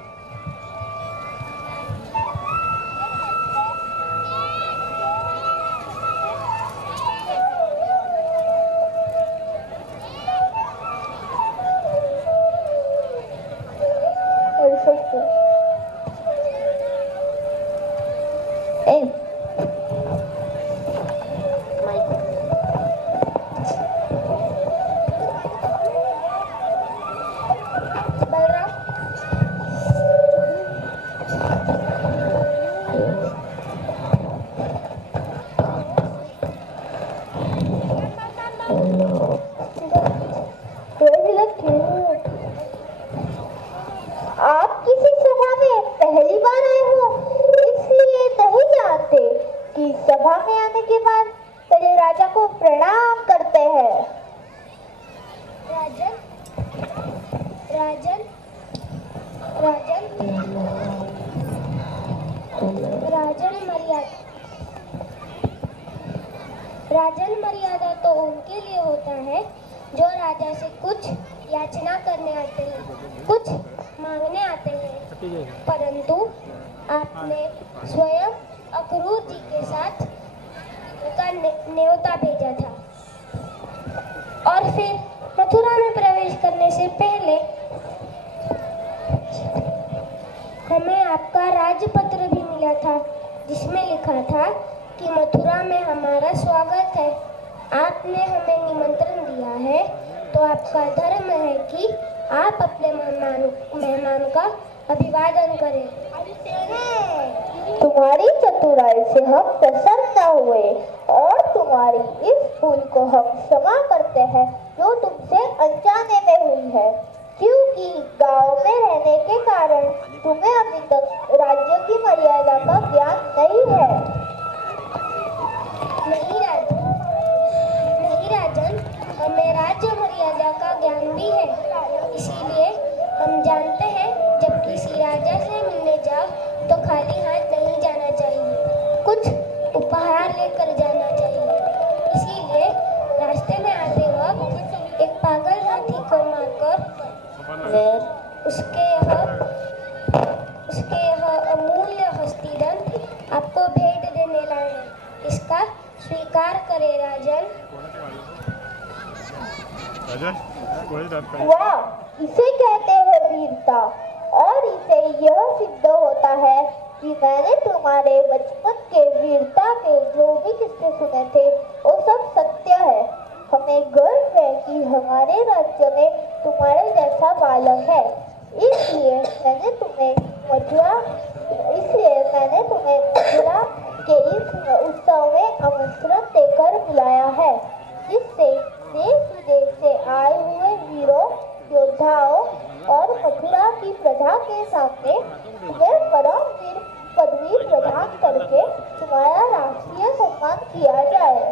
आप किसी सभा में पहली बार आए हो, इसलिए नहीं जानते कि सभा में आने के बाद पहले राजा को प्रणाम करते हैं। राजन राजन राजन राजन मर्यादा राजन मर्यादा तो उनके लिए होता है जो राजा से कुछ याचना करने आते हैं, कुछ मांगने आते हैं। परंतु आपने स्वयं अक्रूर जी के साथ उनका न्योता भेजा था और फिर मथुरा में प्रवेश करने से पहले हमें आपका राजपत्र भी मिला था, जिसमें लिखा था कि मथुरा में हमारा स्वागत है। आपने हमें निमंत्रण दिया है, तो आपका धर्म है कि आप अपने मेहमान का अभिवादन करें। तुम्हारी चतुराई से हम प्रसन्न हुए और तुम्हारी इस भूल को हम क्षमा करते हैं जो तुमसे अनजाने में हुई है, क्योंकि गांव में रहने के कारण तुम्हें अभी तक राज्य की मर्यादा का ज्ञान नहीं है। नहीं राजन, हमें राज्य मर्यादा का ज्ञान भी है। इसीलिए हम जानते हैं जब किसी राजा से मिलने जाओ तो खाली हाथ नहीं जाना चाहिए, कुछ उपहार लेकर जाना चाहिए। इसीलिए रास्ते में आते वक्त एक पागल हाथी को मारकर उसके यह अमूल्य हस्तिदंत आपको भेंट देने लाए हैं। इसका स्वीकार करें राजन। वाह, इसे कहते हैं वीरता। और इसे यह सिद्ध होता है कि मैंने तुम्हारे बचपन के वीरता के जो भी किस्से सुने थे वो सब सत्य है। हमें गर्व है कि हमारे राज्य में तुम्हारे जैसा बालक है। इसलिए मैंने तुम्हें मथुरा के इस उत्सव में आमंत्रण देकर बुलाया है, जिससे देश विदेश से आए हुए वीरों, योद्धाओं और मथुरा की प्रजा के सामने तुम्हें परम वीर पदवी प्रदान करके तुम्हारा राष्ट्रीय सम्मान किया जाए।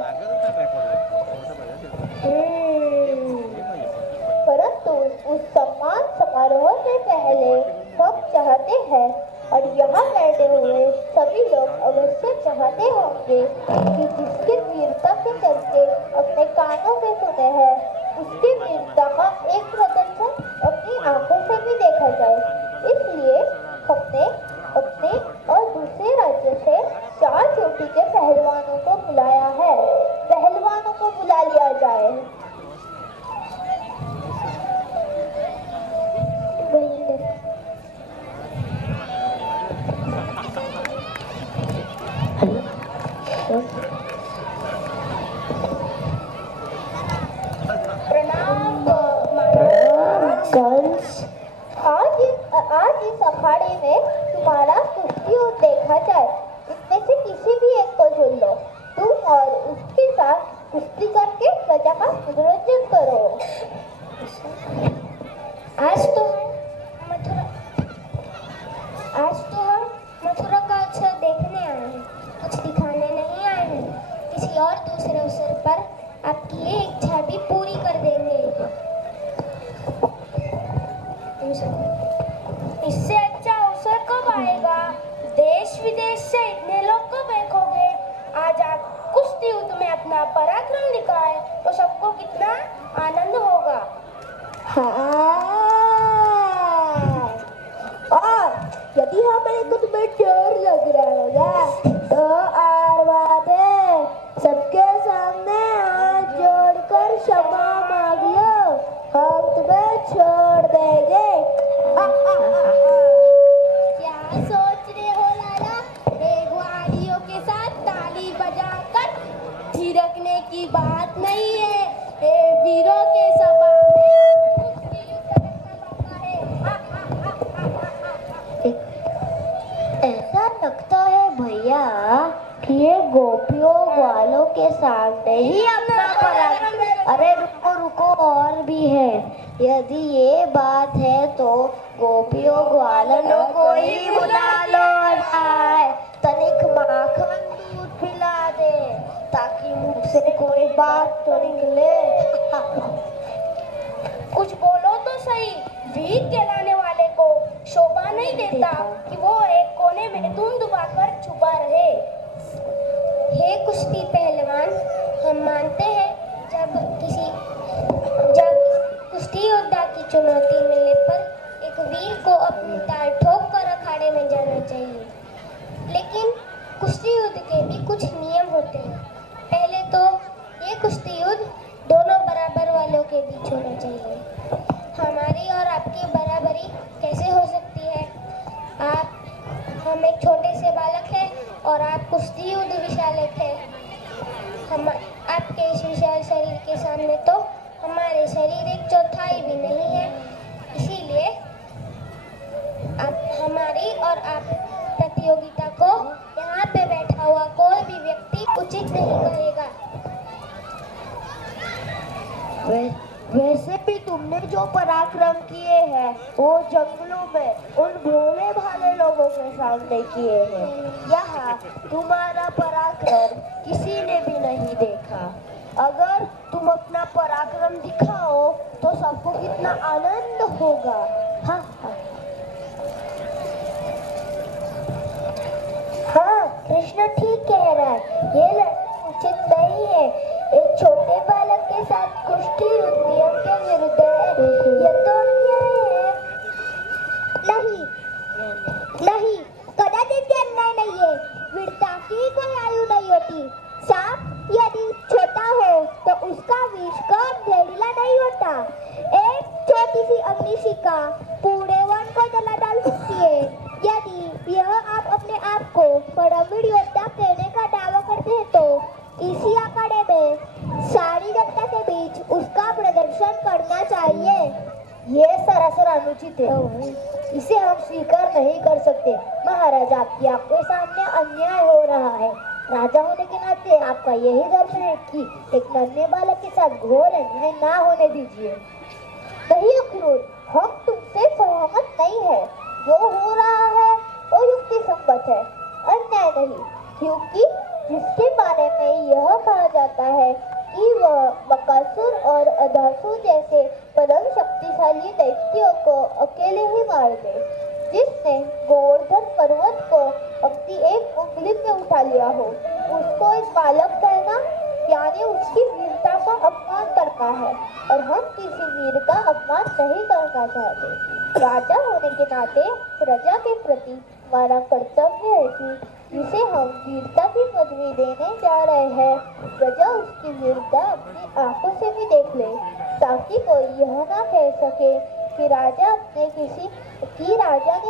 परंतु उस सम्मान समारोह से पहले हम चाहते हैं, और यहाँ बैठे हुए सभी लोग अवश्य चाहते होंगे कि जिसके वीरता के चर्चे अपने कानों से सुने हैं, उसकी वीरता का एक प्रदर्शन अपनी आंखों से भी देखा जाए। इसलिए हमने अपने और दूसरे राज्य से 4 चोटी के पहलवानों को बुलाया है। पहलवानों को बुला लिया जाए। आज इस अखाड़े में तुम्हारा कुश्ती देखा जाए। इनमें से किसी भी एक को चुन लो। तुम और उसके साथ कुश्ती करके प्रजा का मनोरंजन करो। आज तो हम मथुरा का उत्सव देखने आए हैं, कुछ दिखाने नहीं आए हैं। किसी और दूसरे अवसर पर आपकी ये इच्छा भी पूरी कर देंगे। इससे अच्छा अवसर कब आएगा? देश विदेश से इतने लोग कब देखोगे? आज आप कुश्ती युद्ध में अपना पराक्रम दिखाए तो सबको कितना आनंद होगा। और यदि हमें कुछ में डर लग रहा होगा तो और बात है, सबके सामने हाथ जोड़कर क्षमा मांग लो, हम तुम्हें छोड़ देंगे। क्या सोच रहे हो लाला? मेघवाड़ियों के साथ ताली बजाकर थिरकने की बात नहीं है। वीरों के सभा में कुश्ती युद्ध करना पड़ता है। रुको, और भी है। यदि ये बात है तो गोपियों ग्वालों को ही बुला लो राय, तनिक माखन दूध पिला दे, ताकि मुख से कोई बात तो निकले। कुछ बोलो तो सही। भीख कहलाने वाले को शोभा नहीं देता कि वो एक कोने में धुन दबाकर छुपा रहे। हे कुश्ती पहलवान, हम मानते हैं जब कुश्ती योद्धा की चुनौती मिलने पर एक वीर को अपनी ताल ठोक कर अखाड़े में जाना चाहिए, लेकिन कुश्ती युद्ध के भी कुछ नियम होते हैं। पहले तो ये कुश्ती युद्ध दोनों बराबर वालों के बीच होना चाहिए। हमारी और आपकी बराबरी कैसे हो सकती है? हम एक छोटे से बालक हैं और आप कुश्ती युद्ध विशालक हैं। हम आपके इस विशाल शरीर के सामने तो हमारे शरीर एक चौथाई भी नहीं है। इसीलिए हमारी और आप प्रतियोगिता को यहाँ पे बैठा हुआ कोई भी व्यक्ति उचित नहीं कहेगा। वैसे भी तुमने जो पराक्रम किए हैं वो जंगलों में उन भोले भाले लोगों के सामने किए हैं। यहाँ तुम्हारा पराक्रम किसी ने भी नहीं देखा। अगर तुम अपना पराक्रम दिखाओ तो सबको कितना आनंद होगा। हाँ हाँ हाँ, कृष्ण ठीक कह रहा है। ये लड़ना उचित नहीं है। एक छोटे बालक के साथ कुश्ती युद्ध नियम के विरुद्ध है। यह तो अन्याय है। नहीं, कदाचित ये अन्याय नहीं है। वीरता की कोई आयु नहीं होती। सांप यदि छोटा हो तो उसका विष कम जहरीला नहीं होता। एक छोटी सी अग्निशिखा पूरे वन को जला डाल सकती है। यदि यह आप अपने आप को परमवीर योद्धा कहने का दावा करते हैं तो इसी अखाड़े में सारी जनता के बीच उसका प्रदर्शन करना चाहिए। ये सरासर अनुचित है, इसे हम स्वीकार नहीं कर सकते। महाराज, आपकी आपके सामने अन्याय हो रहा है। राजा होने के नाते आपका यही धर्म है कि एक नन्हे बालक के साथ घोर अन्याय ना होने दीजिए। नहीं अक्रूर, हम तुमसे सहमत नहीं है। जो हो रहा है वो युक्ति संगत है, अन्याय नहीं। क्योंकि जिसके बारे में यह कहा जाता है कि वह बकासुर और अधासुर जैसे परम शक्तिशाली दैत्यों को अकेले ही मार दे, जिसने गोवर्धन पर्वत को अपनी एक उंगली में उठा लिया हो, उसको एक बालक कहना यानी उसकी वीरता का अपमान करना है। और हम किसी वीर का अपमान नहीं करना चाहते। राजा होने के नाते प्रजा के प्रति हमारा कर्तव्य है कि जिसे हम वीरता की पदवी देने जा रहे हैं, प्रजा उसकी वीरता अपनी आंखों से भी देख ले, ताकि कोई यह ना कह सके कि राजा ने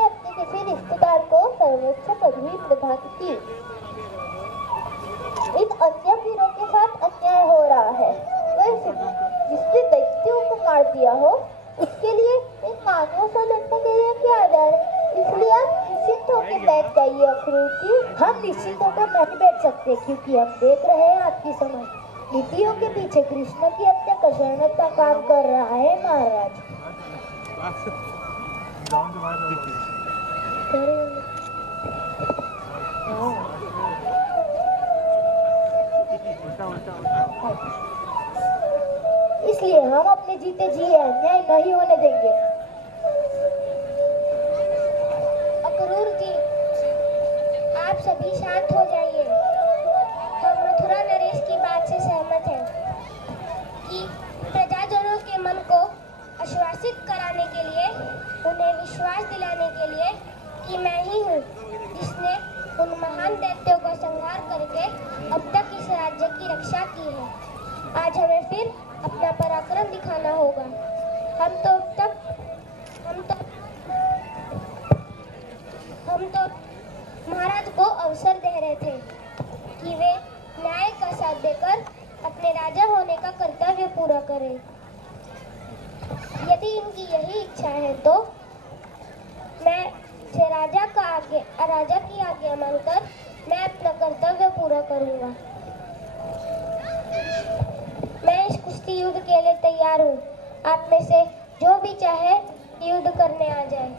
अपने किसी रिश्तेदार को सर्वोच्च पदवी प्रदान की। इन अन्य वीरों के साथ अन्याय हो रहा है। वैसे जिसने दैत्यों को मार दिया हो उसके लिए इन मानवों से लड़ने के लिए क्या आधार है? इसलिए आप निश्चिंत होकर बैठ जाइए अक्रूर जी। हम निश्चित होकर नहीं बैठ सकते, क्योंकि हम देख रहे हैं आपकी समझ नीतियों के पीछे कृष्ण की हत्या का शरणत का काम कर रहा है। महाराज, इसलिए हम अपने जीते जी अन्याय नहीं होने देंगे। अक्रूर जी, आप सभी शांत हो जाइए। हम मथुरा नरेश की बात से सहमत हैं कि प्रजाजनों के मन को आश्वासित कराने के लिए, उन्हें विश्वास दिलाने के लिए कि मैं ही हूँ जिसने उन महान दैत्यों का संहार करके अब तक इस राज्य की रक्षा की है। आज हमें फिर अपना पराक्रम दिखाना होगा। हम तो महाराज को अवसर दे रहे थे कि वे न्याय का साथ देकर अपने राजा होने का कर्तव्य पूरा करें। यदि इनकी यही इच्छा है तो मैं राजा की आज्ञा मानकर मैं अपना कर्तव्य पूरा करूंगा। मैं इस मुष्टि युद्ध के लिए तैयार हूँ। आप में से जो भी चाहे युद्ध करने आ जाए।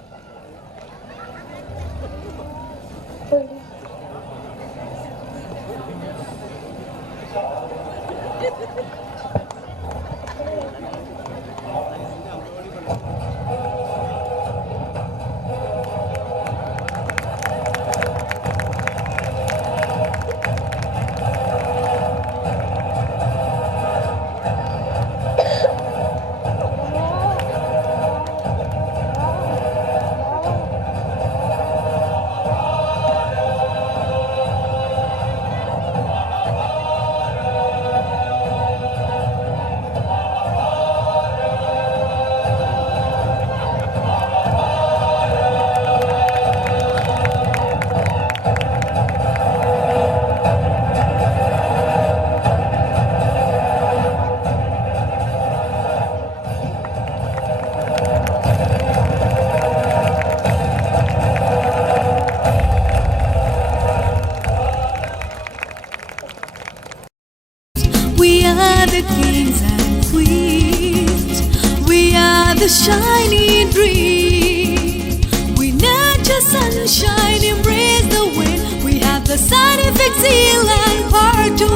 We are the kings and queens. We are the shining dream. We nurture sunshine, embrace the wind. We have the scientific zeal and heart to